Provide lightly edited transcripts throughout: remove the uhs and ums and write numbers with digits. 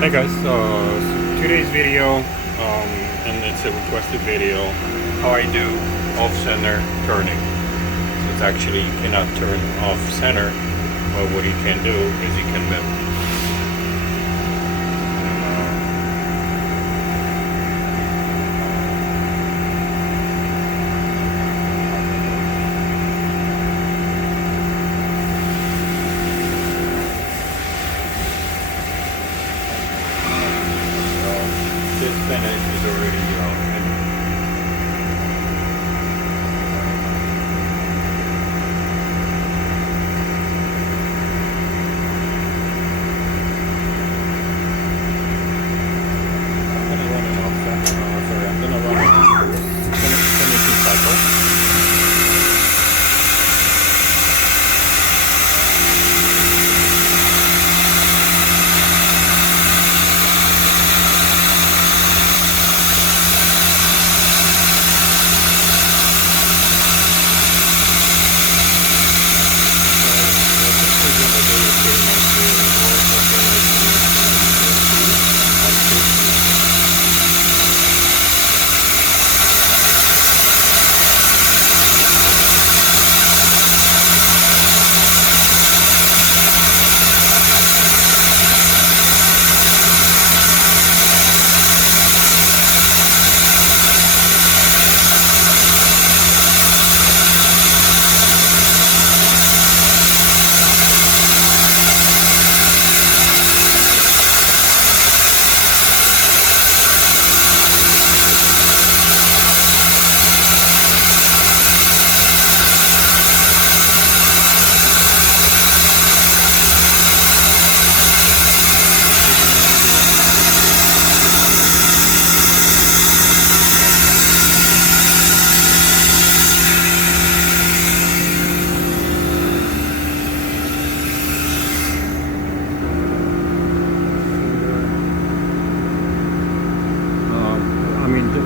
Hey guys, so today's video, and it's a requested video, how I do off-center turning. So it's actually, you cannot turn off-center, but what you can do is you can mill. This finish is already finished. I'm going to run it off. Sorry, I'm going to run it finishing cycle.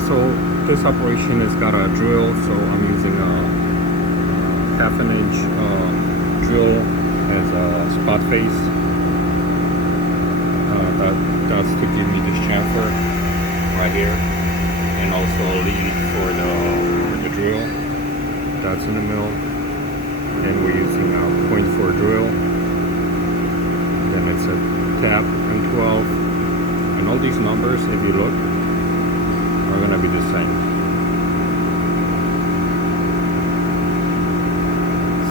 So this operation has got a drill, so I'm using a half an inch drill as a spot face. That's to give me this chamfer right here, and also a lead for the drill. That's in the middle, and we're using a 0.4 drill. Then it's a tap and 12, and all these numbers, if you look, are gonna be the same.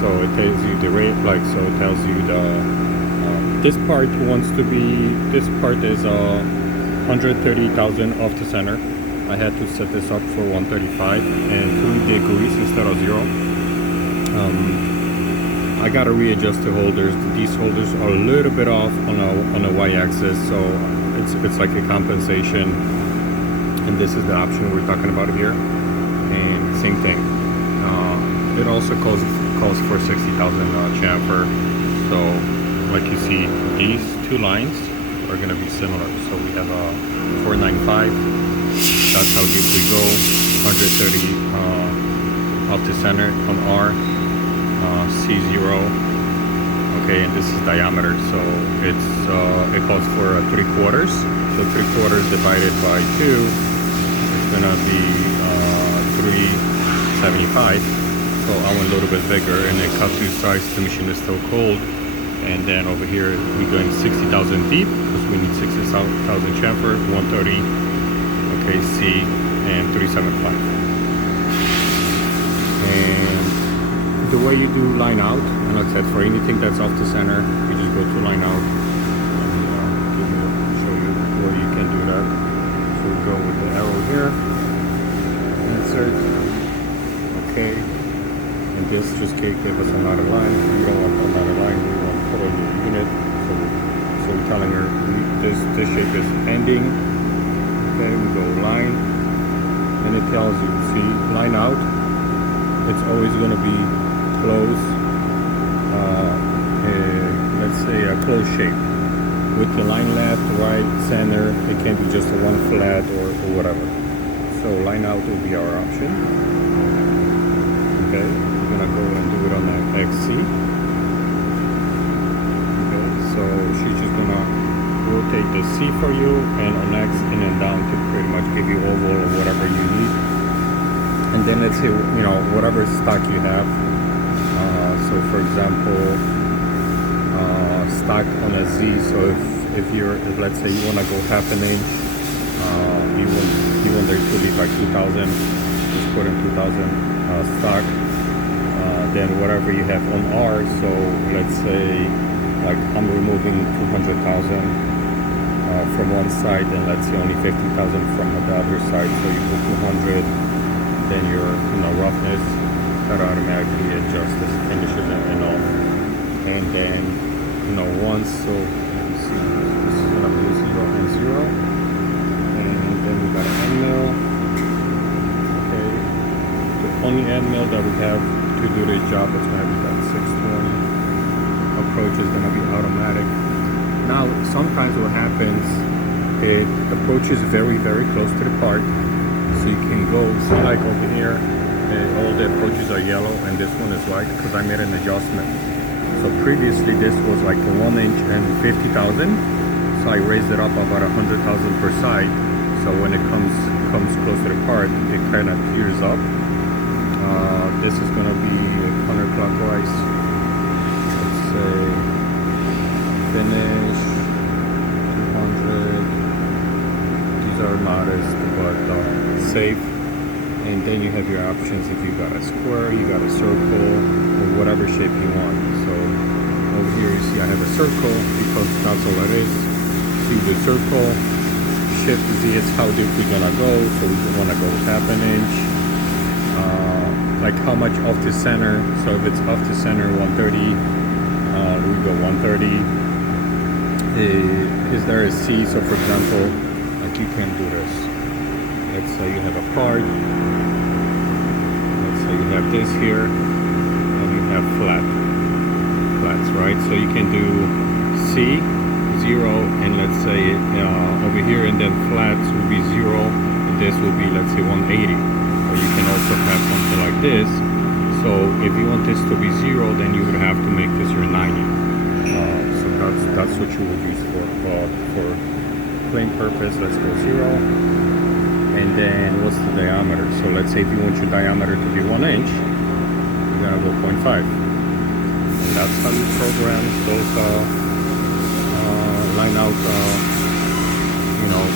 So it tells you the rate, so it tells you the this part wants to be, this part is 130,000 off the center. I had to set this up for 135 and 2 degrees instead of 0. I gotta readjust the holders. These holders are a little bit off on a y-axis, so it's like a compensation. And this is the option we're talking about here, and same thing. It also calls for 60,000 chamfer. So like you see, these two lines are going to be similar. So we have a 495, that's how deep we go, 130 off the center on R, C0. Okay, and this is diameter, so it calls for 3/4. So 3/4 divided by 2 is gonna be 375. So I went a little bit bigger, and it cut through size. The machine is still cold. And then over here we're going 60,000 deep because we need 60,000 chamfer, 130. Okay, C, and 375. And the way you do line out, and like I said, for anything that's off the center, you just go to line out. You can do that. So we go with the arrow here, insert, okay, and this just give us another line. We don't want another line, we want to put in the unit. So we're telling her this shape is ending. Okay, we go line, and it tells you, see, line out, it's always going to be close, let's say a closed shape. With the line left, right, center, it can be just a one flat or whatever. So line out will be our option. Okay, we're gonna go and do it on the XC. Okay, so she's just gonna rotate the C for you, and on X in and down to pretty much give you oval or whatever you need. And then let's say, you know, whatever stock you have. So for example, stock on a Z. So if let's say you want to go half an inch, you want there to leave like 2,000. Just put in 2,000 stock. Then whatever you have on R. So let's say like I'm removing 200,000 from one side, and let's say only 50,000 from the other side. So you put 200. Then your roughness that automatically adjusts as it finishes and all. And then once, so you see this is gonna be 0 and 0, and then we got an end mill. Okay, the only end mill that we have to do this job is gonna be that 620. Approach is gonna be automatic. Now sometimes what happens, it approaches very close to the part. So you can go, see like over here, all the approaches are yellow and this one is white because I made an adjustment. So previously this was like a 1 inch and 50,000. So I raised it up about 100,000 per side. So when it comes close to the part, it kind of clears up. This is going to be counterclockwise. Let's say finish 200. These are modest, but safe. And then you have your options if you got a square, you got a circle, or whatever shape you want. So over here you see I have a circle because that's all it is. See the circle, shift Z is how deep we're gonna go. So we want to go half an inch. Like how much off the center. So if it's off the center 130, we go 130. Is there a C? So for example, like you can do this. Let's say you have a part. Let's say you have this here, and you have flats, right? So you can do C, 0, and let's say over here, and then flats will be 0, and this will be, let's say, 180. Or you can also have something like this. So if you want this to be 0, then you would have to make this your 90. So that's what you would use for plain purpose. Let's go 0. And then what's the diameter? So let's say if you want your diameter to be 1 inch, you're gonna go 0.5. And that's how you program those line out,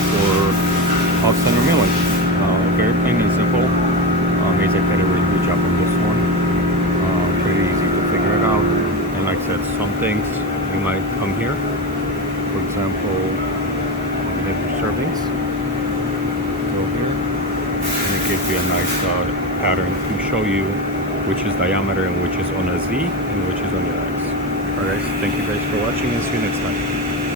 for off-center milling. Very plain and simple. Mazak did a really good job on this one. Pretty easy to figure it out. And like I said, some things you might come here. For example, you have your servings. Here, and it gives you a nice pattern to show you which is diameter and which is on a Z and which is on the X. Alright, thank you guys for watching and see you next time.